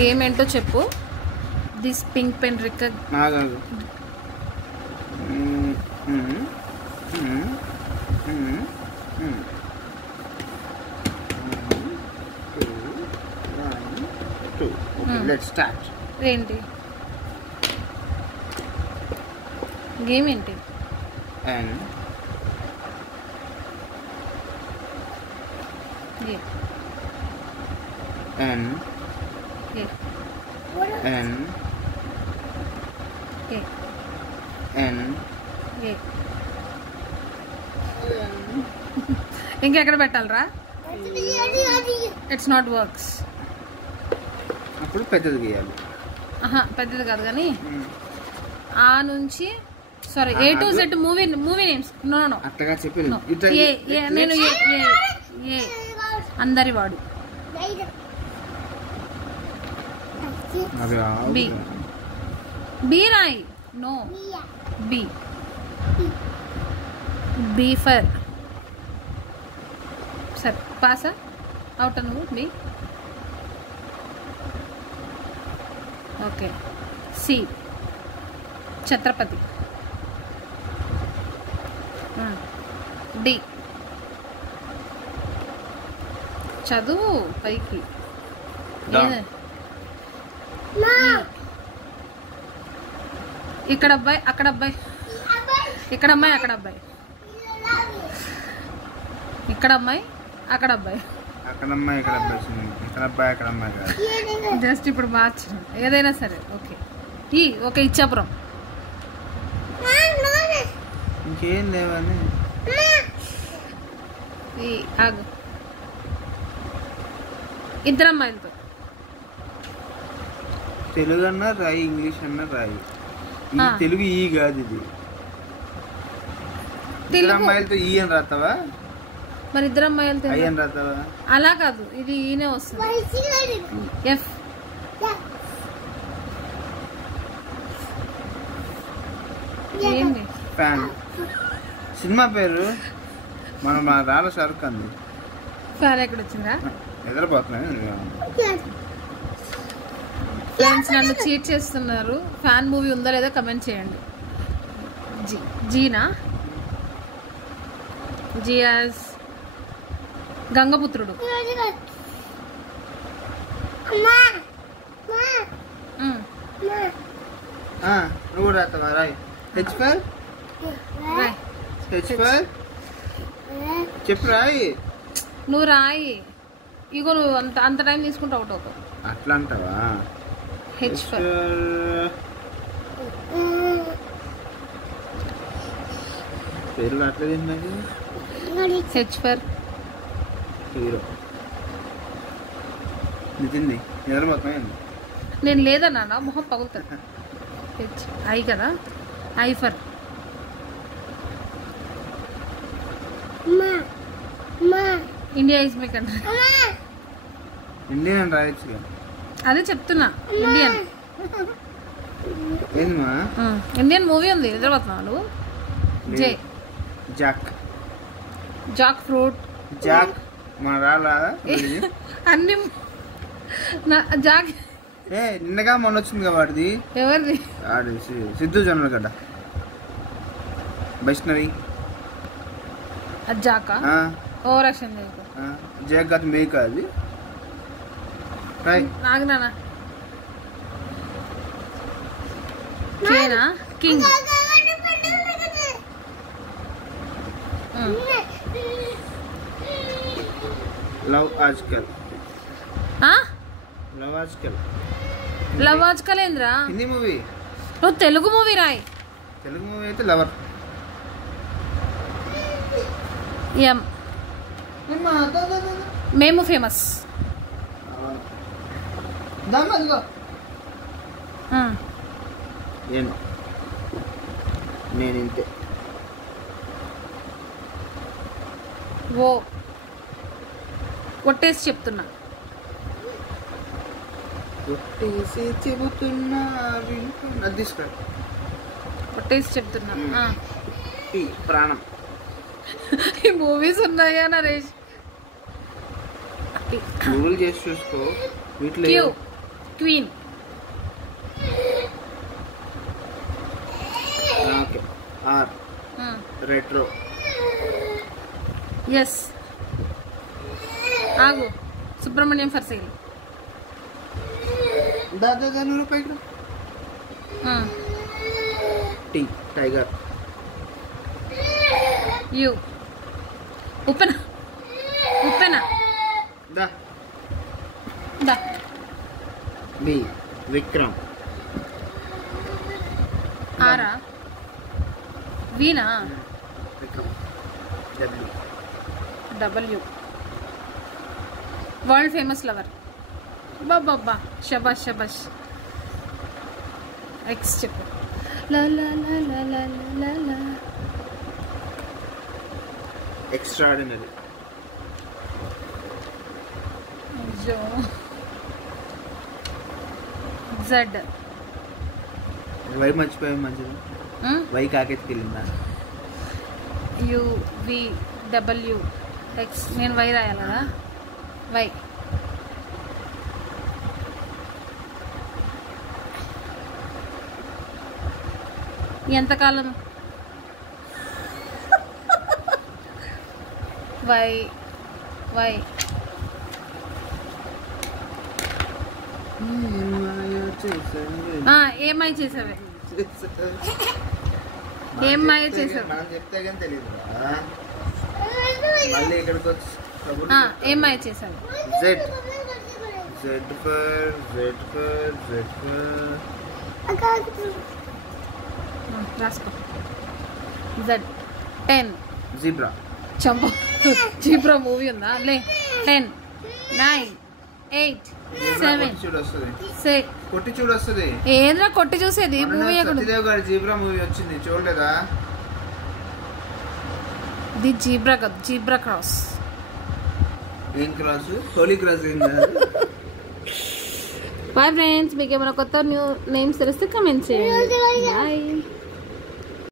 Game ఏంటో చెప్పు. This pink pen రికగ్ లెట్స్ స్టార్ట్. ఏంటి గేమ్ ఏంటి? N A N A N A N A ఇంకెక్కడ పెట్టాలరా? It's not works. అప్పుడు పెద్దది గీయాలి. పెద్దది కాదు కానీ ఆ నుంచి sorry A to Z movie names. No no అట్టగా చెప్పి నేను A Andarivaadu. B B రాయి. నో బి బి ఫర్ సరే పాసా అవుట్ నువ్వు. B okay. C Chatrapathi. D చదువు పైకి. ఇక్కడ అబ్బాయి అక్కడ అబ్బాయి, ఇక్కడ అమ్మాయి అక్కడ అబ్బాయి, ఇక్కడ అమ్మాయి అక్కడ అబ్బాయి, జస్ట్ ఇప్పుడు మార్చిన ఏదైనా సరే. Okay okay Ichchapuram. ఇంకేం లేవని ఆగు. ఇద్దరు అమ్మాయిలతో తెలుగు అన్నా రాయి, ఇంగ్లీష్ అన్నా రాయి. తెలుగు ఈ కాదు, ఇది ఇద్దరు అమ్మాయిలతో ఈ అని రాస్తావా? మరి ఇద్దరు అమ్మాయిలతో ఐ అని రాస్తావా? అలా కాదు, ఇది ఈనే వస్తుంది. ఎఫ్ ఏంటి? ఫ్యాన్ సినిమా పేరు మనం రాళ్ళ షారుఖ్ ఖాన్. ఫ్యాన్ ఎక్కడ వచ్చిందా? నిద్రపోతున్నాయి. ఫ్రెండ్స్ నన్ను చీట్ చేస్తున్నారు. ఫ్యాన్ మూవీ ఉందా లేదా కమెంట్ చేయండి. జీనా జియాస్ గంగపుత్రుడు. నువ్వు రాస్తావా? రాయ్. హెచ్ ఫర్ చెప్పు. రాయి. నువ్వు రాయి. ఇగో నువ్వు అంత టైం తీసుకుంటే అవుట్ అవుతావు. అట్లా అంటావా? హెచ్ ఫర్ పేరు రావట్లేదు నాకు. H for hero. నితిన్ నిద్రపోతున్నాయి. నేను లేదన్నా మొహం పగులుతుంది. హెచ్ ఐ కదా. I for India is my country. Indian అని రాయొచ్చు. అదే చెప్తున్నా. ఇండియన్ ఏందమ్మా? ఇండియన్ మూవీ ఉంది. నిద్రపోతున్నావు నువ్వు? జే జాక్ ఫ్రూట్. జాక్ మన రాలా అన్ని జాక్ నిన్నగా మొన్న వచ్చింది వాడిది. ఎవరిది? సిద్ధు జొన్నలగడ్డ. వైష్ణవి. అది జాకా? ఓవర్ యాక్షన్ చేయకు. జాక్ కాదు, మేక. అది నాగనా కేనా కింగ్. లవ్ ఆజ్కల్. లవ్ ఆజ్కల్ ఏంద్రా? హిందీ మూవీ. నువ్వు తెలుగు మూవీ రాయి. తెలుగు మూవీ అయితే లవర్. ఎం మేము ఫేమస్. నేను ఇంతే. ఓ కొట్టేసి చెప్తున్నా. కొట్టేసి చెబుతున్నా కొట్టేసి చెప్తున్నా. ప్రాణం. ఈ మూవీస్ ఉన్నాయా నరేష్? గూగుల్ చేసి చూసుకో. వీటిలో queen. Okay. R retro. S ఆగు. Subrahmanyam for sale. దాదా 100 రూపాయలు. T tiger. U Uppena. Uppena. దా దా. బి విక్రమ్. ఆరా వీణా. Vikram. W. W world famous lover. బాబా షబాష్ షబాష్. ఎక్స్ చెప్పు. లా లా లా లా లా లా లా. ఎక్స్ట్రాడినరీ. అయ్యో. జెడ్. వై మర్చిపోయావు మంచిది. వై కాకెత్తికెళ్ళిందా. U V W X. నేను వై రాయాలి కదా. వై. ఎంతకాలం. Y Y. ఏమై చేసావే. ఏం మాయ చేసావు. మనం చెప్తే కానీ తెలియదు. మళ్ళీ ఇక్కడికి వచ్చి ఏం మాయ చేసావు. Z. Z for Z for Z for. రాసుకో. జెడ్. 10. జీబ్రా. చంప. జీబ్రా మూవీ ఉందా. లే. 10 9 8 7 చూడు వస్తుంది. 6. కొట్టి చూడు వస్తుంది. ఏదైనా కొట్టి చూసేది మూవీ. సత్యదేవ్ గారి జీబ్రా మూవీ వచ్చింది చూడలేదా. ఇది జీబ్రా కాదు, జీబ్రా క్రాస్. ఏం క్రాస్. హోలీ క్రాస్ ఏం కాదు. Bye friends. మీకు ఏమైనా కొత్త న్యూ నేమ్స్ తెలిస్తే కమెంట్ చేయండి. బాయ్.